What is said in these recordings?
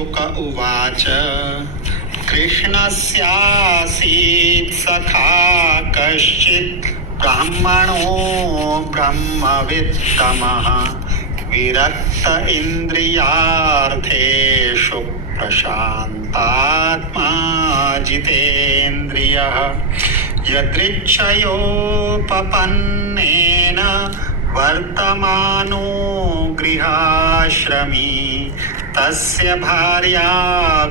शुक उवाच कृष्णस्यासीत् सखा कश्चित् ब्राह्मणो ब्रह्मवित्तमः विरक्त इन्द्रियार्थेषु प्रशान्तात्मा जितेन्द्रियः यदृच्छयोपपन्नेन वर्तमानो गृहाश्रमी तस्य भार्या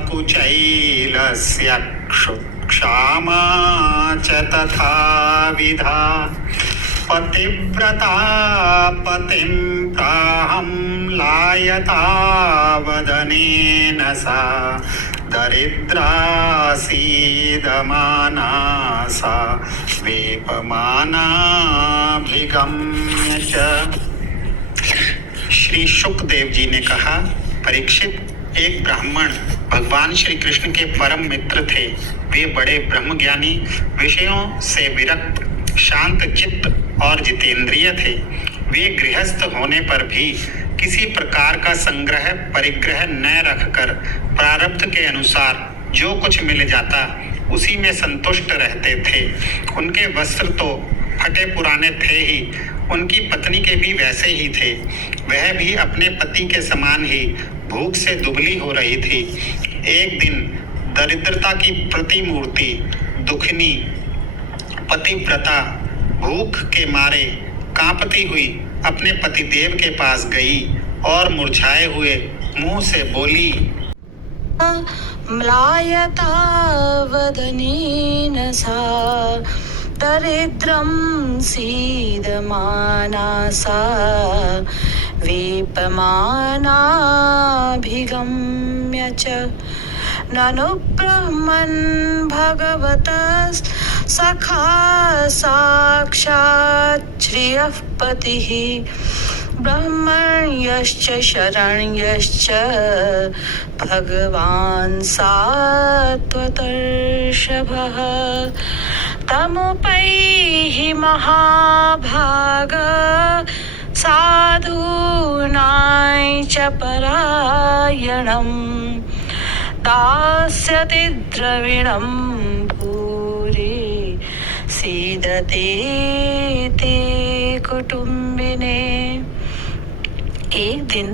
कुचैलस्य क्षामा च तथाविधा पतिव्रता पतिं प्राहं लायतावदनेन सा दरिद्रासीदमाना सा वेपमानाभिगम्य च। श्री शुकदेव जी ने कहा, परीक्षित, एक ब्राह्मण भगवान श्री कृष्ण के परम मित्र थे। वे बड़े ब्रह्मज्ञानी, विषयों से विरक्त, शांत चित्त और जितेंद्रिय थे। वे गृहस्थ होने पर भी किसी प्रकार का संग्रह परिग्रह न रखकर प्रारब्ध के अनुसार जो कुछ मिल जाता उसी में संतुष्ट रहते थे। उनके वस्त्र तो फटे पुराने थे ही, उनकी पत्नी के भी वैसे ही थे। वह भी अपने पति के समान ही भूख से दुबली हो रही थी। एक दिन दरिद्रता की प्रतिमूर्ति दुखनी पतिव्रता भूख के मारे कांपती हुई अपने पतिदेव के पास गई और मुरझाए हुए मुंह से बोली, म्लायतावदनेन सा दरिद्रं सीदमाना सा वेपमानाभिगम्य च। ननु ब्रह्मन् भगवतः सखा साक्षात् श्रियः पतिः ब्रह्मण्यश्च शरण्यश्च भगवान् सात्वतर्षभः तमुपैहि महाभाग साधूनां च परायणम् दास्यति द्रविणं भूरि सीदते ते कुटुम्बिने। एक दिन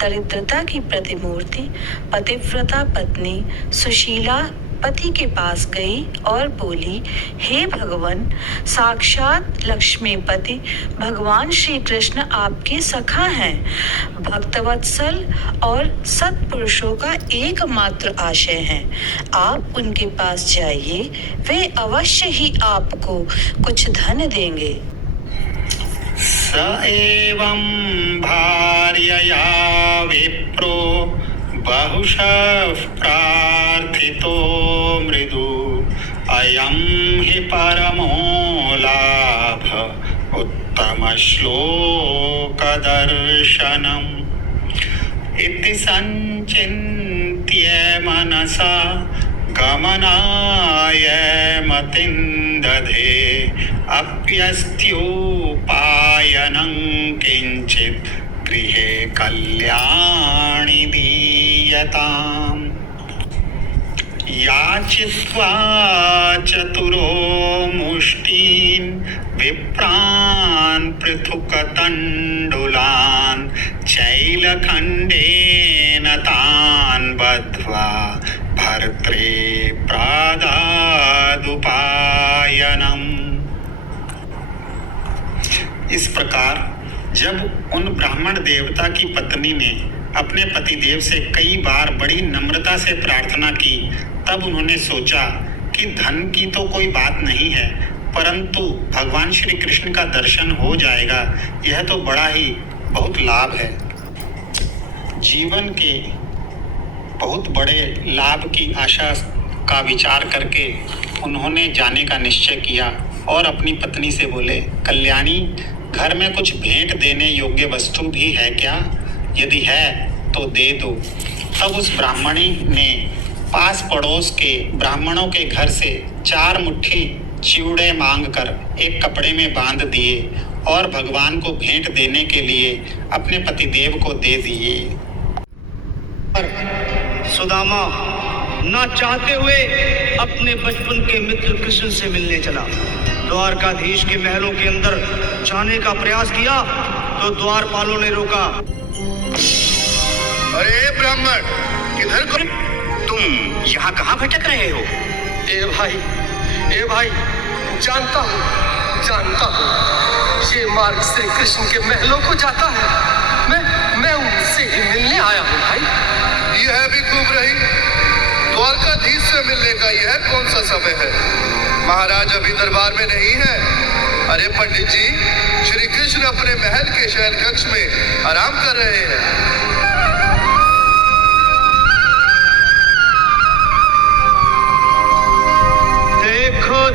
दरिद्रता की प्रतिमूर्ति पतिव्रता पत्नी सुशीला पति के पास गई और बोली, हे भगवान, साक्षात लक्ष्मीपति भगवान श्री कृष्ण आपके सखा हैं। भक्तवत्सल और सत्पुरुषों का एकमात्र आशय है। आप उनके पास जाइए, वे अवश्य ही आपको कुछ धन देंगे। स एवं भार्यया विप्रो बहुशः प्रार्थितो मृदु अयं हि परमो लाभ उत्तमश्लोकदर्शनम् इति संचिन्त्य मनसा गमनाय मतिं दधे अप्यस्त्युपायनं किञ्चित् गृहे कल्याणि दीयताम्। याचित्वा चतुरो मुष्टीन् विप्रान् पृथुकतण्डुलान् चैलखण्डेन तान् बद्ध्वा भर्त्रे प्रादादुपायनम्। इस प्रकार जब उन ब्राह्मण देवता की पत्नी ने अपने पतिदेव से कई बार बड़ी नम्रता से प्रार्थना की, तब उन्होंने सोचा कि धन की तो कोई बात नहीं है, परंतु भगवान श्री कृष्ण का दर्शन हो जाएगा, यह तो बड़ा ही बहुत लाभ है। जीवन के बहुत बड़े लाभ की आशा का विचार करके उन्होंने जाने का निश्चय किया और अपनी पत्नी से बोले, कल्याणी, घर में कुछ भेंट देने योग्य वस्तु भी है क्या? यदि है तो दे दो। तब उस ब्राह्मणी ने पास पड़ोस के ब्राह्मणों के घर से 4 मुट्ठी चिवड़े मांगकर एक कपड़े में बांध दिए और भगवान को भेंट देने के लिए अपने पतिदेव को दे दिए। सुदामा ना चाहते हुए अपने बचपन के मित्र कृष्ण से मिलने चला। द्वारकाधीश के महलों के अंदर जाने का प्रयास किया तो द्वारपालों ने रोका। अरे ब्राह्मण, किधर को तुम यहाँ कहाँ भटक रहे हो? ए भाई, जानता हूँ, ये मार्ग श्री कृष्ण के महलों को जाता है। मैं उनसे ही मिलने आया हूँ भाई। यह भी खूब रही, द्वारकाधीश से मिलने का यह कौन सा समय है? महाराज अभी दरबार में नहीं है। अरे पंडित जी, श्री कृष्ण अपने महल के शयन कक्ष में आराम कर रहे हैं।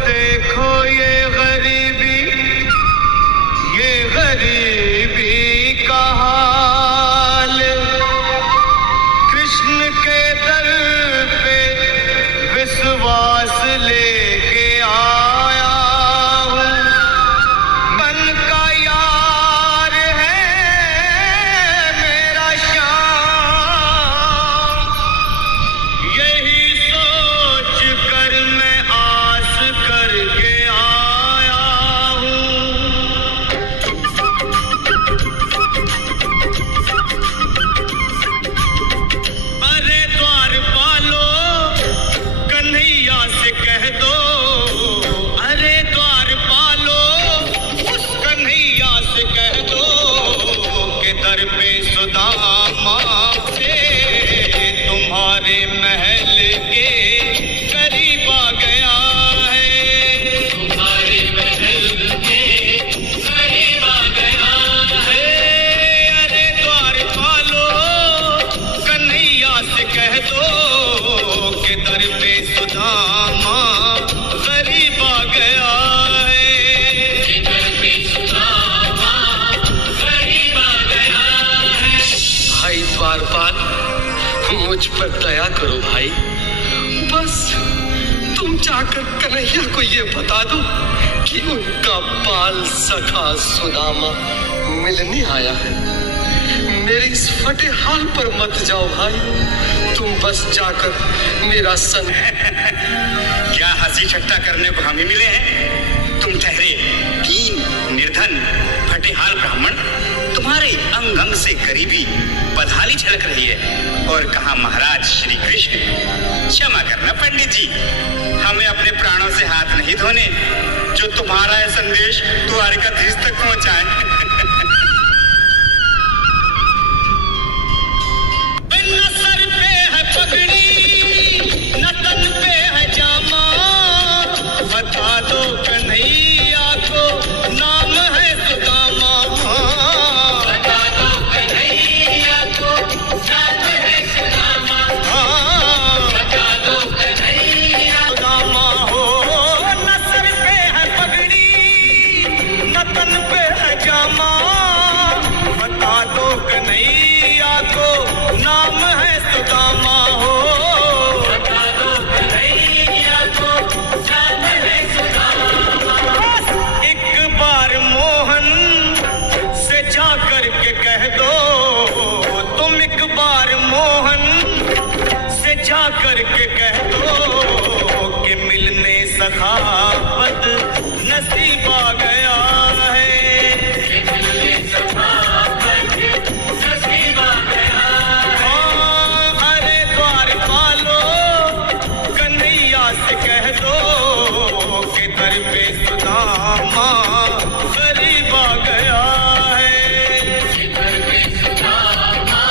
देखो ये गरीबी का हाल, कृष्ण के दर पे विश्वास लेके आया हूँ। मन का यार है मेरा श्याम, यही सोच कर मैं आस करके आया हूँ। अरे द्वारपालो, कन्हैया से कह दो, अरे द्वारपालो, उस कन्हैया से कह दो कि दर पे सुदामा से तुम्हारे महल के करीब आ गया है। तुम्हारे महल के करीब आ गया है। अरे द्वारपालो, कन्हैया से कह दो कि दर पे सुदामा करीब आ गया है। दर पे सुदामा करीब आ गया है। भाई द्वारपाल, मुझ पर दया करो भाई। बस तुम जाकर कन्हैया को ये बता दो कि उनका बाल सखा सुदामा मिलने आया है। मेरे इस फटे हाल पर मत जाओ भाई, तुम बस जाकर मेरा संग। क्या हंसी ठट्टा करने को हम ही मिले हैं? तुम ठहरे दीन निर्धन फटेहाल ब्राह्मण, तुम्हारे अंग अंग से गरीबी बदहाली झलक रही है। और कहा महाराज श्री कृष्ण? क्षमा करना पंडित जी, हमें अपने प्राणों से हाथ नहीं धोने जो तुम्हारा यह संदेश द्वारकाधीश तक पहुंचाए। न सर पे है पगड़ी, न तन पे है जामा, बता दो कन्हैया को नाम है सुदामा। बता दो कन्हैया को नाम है सुदामा। बता दो कन्हैया सुदामा हो। न सर पे है पगड़ी, न तन पे है जामा, बता दो कन्हैया को नाम है सुदामा हो। बता दो कन्हैया को नाम है सुदामा। एक बार मोहन से जा कर के कह दो, तुम एक बार मोहन से जा कर के कह दो कि मिलने सखावत नसीब आ गया है। मिलने सखावत नसीब आ गया है। अरे द्वारपालो, कन्हैया से कह दो कि दर पे सुदामा करीब आ गया है। दर पे सुदामा।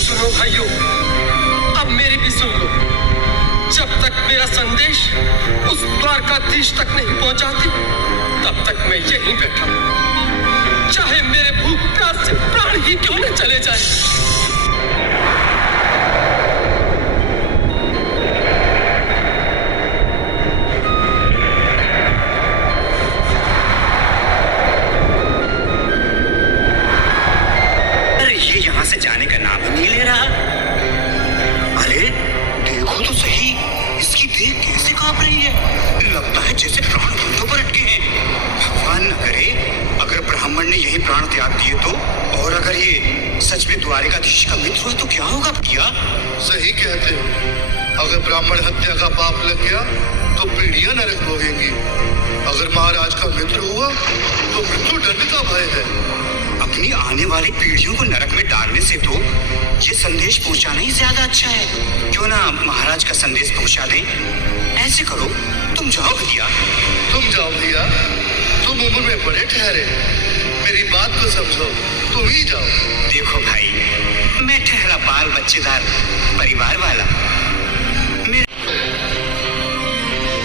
सुनो भाइयों, अब मेरी भी सुन लो। जब तक मेरा संदेश उस द्वारकाधीश तक नहीं पहुंचाती, तब तक मैं यहीं बैठा हूं, चाहे मेरे भूख प्यास से प्राण ही क्यों न चले जाए। ने यही प्राण त्याग दिए तो? और अगर ये सच में द्वारिकाधीश का मित्र हुआ तो क्या होगा भैया? सही कहते हो। अगर ब्राह्मण हत्या का पाप लग गया तो पीढ़ियां नरक भोगेंगी। अगर महाराज का मित्र हुआ तो मृत्यु दंड का भय है। अपनी आने वाली पीढ़ियों को नरक में डालने से तो ये संदेश पहुंचाना ही ज्यादा अच्छा है। क्यों ना महाराज का संदेश पहुंचा दें? ऐसे करो, तुम जाओ भैया। तुम जाओ भैया, तुम उम्र में बड़े ठहरे, मेरी बात को समझो, तुम ही जाओ। देखो भाई, मैं ठहरा बाल बच्चेदार परिवार वाला।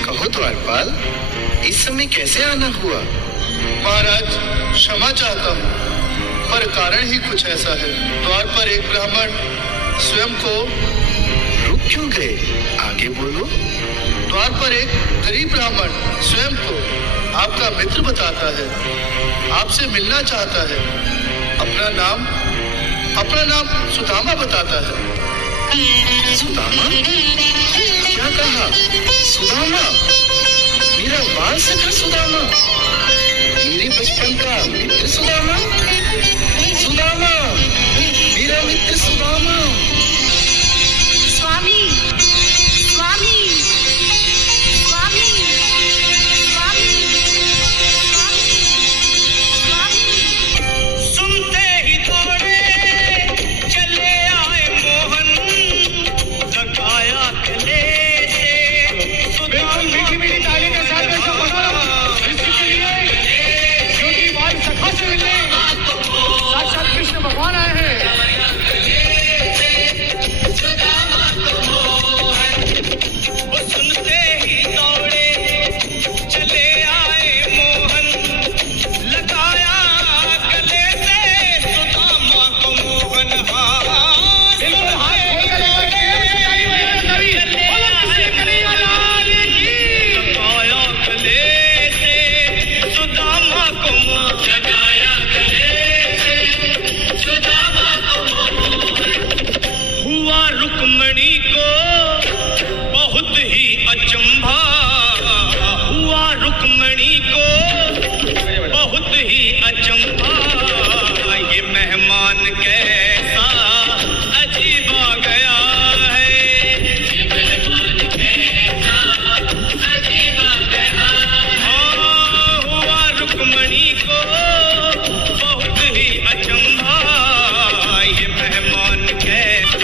कहो द्वारपाल, इस समय कैसे आना हुआ? महाराज, क्षमा चाहता हूँ, पर कारण ही कुछ ऐसा है। द्वार पर एक ब्राह्मण स्वयं को रुक क्यों गए? आगे बोलो। द्वार पर एक गरीब ब्राह्मण स्वयं को आपका मित्र बताता है, आपसे मिलना चाहता है। अपना नाम सुदामा बताता है। सुदामा? क्या कहा? सुदामा? मेरा बाल सखा सुदामा? मेरे बचपन का मित्र सुदामा? सुदामा, मेरा मित्र सुदामा। स्वामी, स्वामी, स्वामी, स्वामी, स्वामी, सुनते ही दौड़े चले आए मोहन, लगाया गले से सुदामा को साक्षात कृष्ण भगवान आए हैं। वो सुनते ही दौड़े चले आए मोहन, लगाया गले से सुदामा को मोहन। लगाया गले से सुदामा को हुआ रुक्मणी को बहुत ही अचंभा, हुआ रुक्मणी को बहुत ही अचंभा। ये मेहमान कैसा अजीब आ गया है, ये मेहमान कैसा अजीब आ गया। हाँ, हुआ रुक्मणी को बहुत ही अचंभा, ये मेहमान कैसा।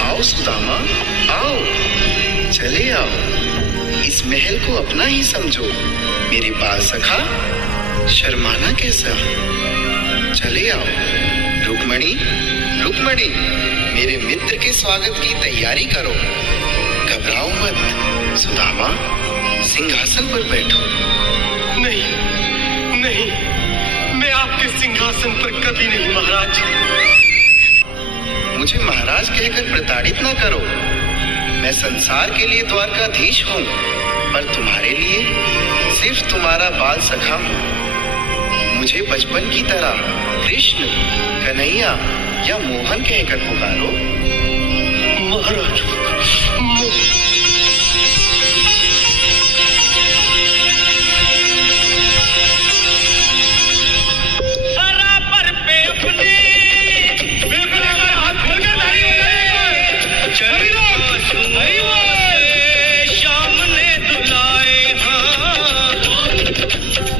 आओ सुदामा, आओ, चले आओ। इस महल को अपना ही समझो। मेरे बाल सखा, शर्माना कैसा? चले आओ। रुक्मणी, रुक्मणी, मेरे मित्र के स्वागत की तैयारी करो। घबराओ मत। सुदामा, सिंहासन पर बैठो। नहीं, नहीं, मैं आपके सिंहासन पर कभी नहीं महाराज। मुझे महाराज कहकर प्रताड़ित ना करो। मैं संसार के लिए द्वारकाधीश हूँ, पर तुम्हारे लिए सिर्फ तुम्हारा बाल सखा हूँ। मुझे बचपन की तरह कृष्ण, कन्हैया या मोहन कहकर पुकारो। महाराज, बराबर पे अपने बिल्कुल हाथ खोल के नहीं हो शाम ने दुलाए। हाँ,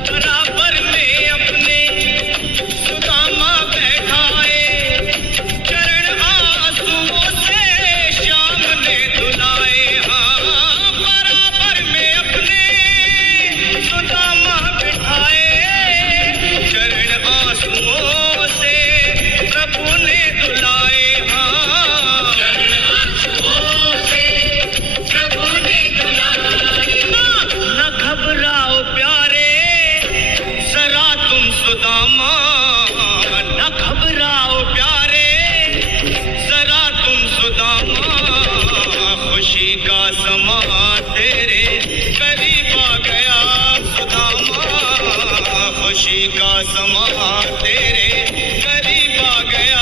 बराबर में अपने सुदामा बैठाए, चरण आंसुओं से शाम ने दुलाए। हाँ, बराबर में अपने सुदामा बैठाए, चरण आंसुओं से प्रभु ने दुलाए। हाँ, चरण आंसुओं से प्रभु ने दुलाए। न घबराओ प्यारे जरा तुम सुदामा, न घबराओ प्यारे जरा तुम सुदामा। खुशी का समा तेरे करीब आ गया सुदामा, खुशी खुशी का समा तेरे करीब आ गया।